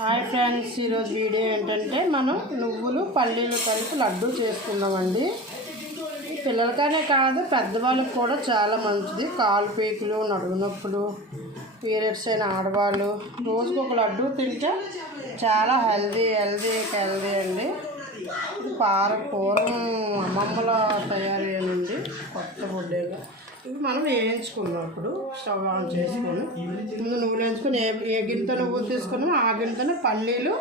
Hi friends, ఈరోజు video ఏంటంటే మనం నువ్వులు పల్లీలు కలిపి లడ్డు చేసుకుందామండి. పిల్లలకనే కాదు పెద్దవాళ్ళకి కూడా చాలా మంచిది. కాలు పీకులు, నడుము నొప్పులు, పీరియడ్స్ అయిన ఆడవాళ్ళు రోజుకు ఒక లడ్డు తింటే చాలా హెల్దీ అండి. ఇది పూర్వం అమ్మమ్మల తయారయ్యానండి, కొత్త ఫుడ్డేగా. ఇవి మనం వేయించుకున్నప్పుడు స్టవ్ ఆన్ చేసుకొని ముందు నువ్వులు వేయించుకొని ఏ గిన్నెతో నువ్వులు తీసుకున్నామో ఆ గిన్నెతోనే పల్లీలు,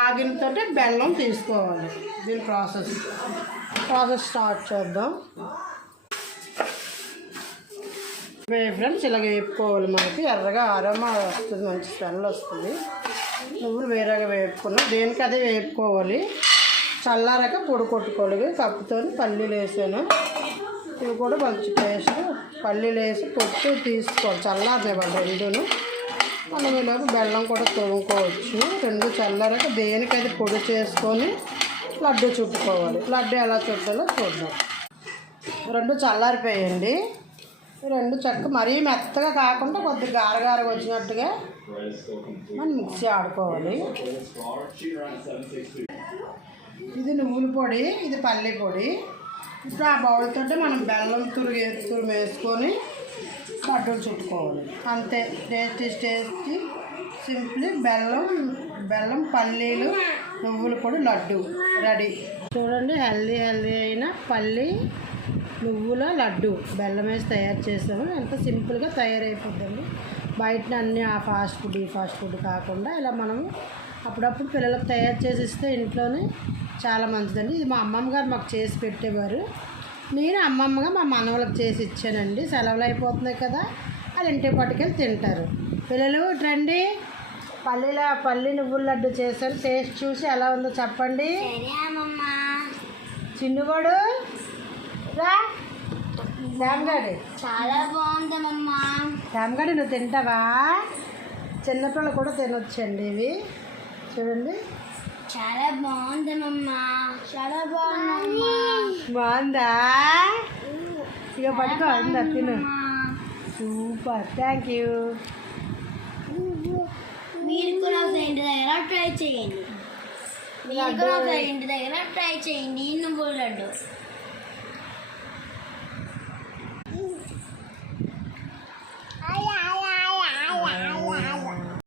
ఆ గిన్నెతోటే బెల్లం తీసుకోవాలి. దీని ప్రాసెస్ స్టార్ట్ చేద్దాం. ఫ్రెండ్స్ ఇలా వేపుకోవాలి. మనకి ఎర్రగా అరమ వస్తుంది, మంచి స్మెల్ వస్తుంది. నువ్వులు వేరేగా వేపుకున్నాం, దేనికి అదే వేపుకోవాలి. చల్లారాక పొడి కొట్టుకోవాలి. కప్పుతో పల్లీలు వేసాను, ఇవి కూడా మంచి పేస్ట్. పల్లీలు వేసి పొట్టు తీసుకోవాలి, చల్లారినాయి వాళ్ళు రెండును. మనం ఇలాగ బెల్లం కూడా తోముకోవచ్చు. రెండు చల్లారాక దేనికైతే పొడి చేసుకొని లడ్డు చుట్టుకోవాలి. లడ్డు ఎలా చుట్టాలో చూద్దాం. రెండు చల్లారిపోయండి. రెండు చక్క మరీ మెత్తగా కాకుండా కొద్దిగా గారగారగా వచ్చినట్టుగా మనం మిక్సీ ఆడుకోవాలి. ఇది నువ్వుల పొడి, ఇది పల్లి పొడి. ఇప్పుడు ఆ బౌల్తో మనం బెల్లం తురుము వేసుకొని లడ్డూలు చుట్టుకోవాలి. అంతే, టేస్టీ సింప్లీ బెల్లం పల్లీలు నువ్వుల పొడి లడ్డు రెడీ. చూడండి, హెల్దీ అయిన పల్లి నువ్వుల లడ్డు బెల్లం వేసి తయారు చేసాము. ఎంత సింపుల్గా తయారైపోద్దండి. బయట అన్నీ ఆ ఫాస్ట్ ఫుడ్ కాకుండా ఇలా మనము అప్పుడప్పుడు పిల్లలకు తయారు చేసి ఇస్తే ఇంట్లోనే చాలా మంచిదండి. ఇది మా అమ్మమ్మ గారు మాకు చేసి పెట్టేవారు. నేను అమ్మమ్మగా మా మనవలకు చేసి ఇచ్చానండి. సెలవులు అయిపోతున్నాయి కదా, అది ఇంటికి పట్టుకెళ్ళి తింటారు పిల్లలు. రండి, పల్లి నువ్వుల లడ్డు చేశాను. టేస్ట్ చూసి ఎలా ఉందో చెప్పండి. చిన్నువాడు రా, శాంగాడి చాలా బాగుందమ్మా. శాంగాడి నువ్వు తింటావా? చిన్నపిల్లలు కూడా తినొచ్చండి ఇవి. చూడండి, చాలా బాగుందమ్మా. చాలా బాగుందమ్మా. బాగుందా? ఇక పట్టుకో, అందా తిను. Super, thank you. మీరు కూడా ఇంటి దగ్గర ట్రై చేయండి. నువ్వుల లడ్డు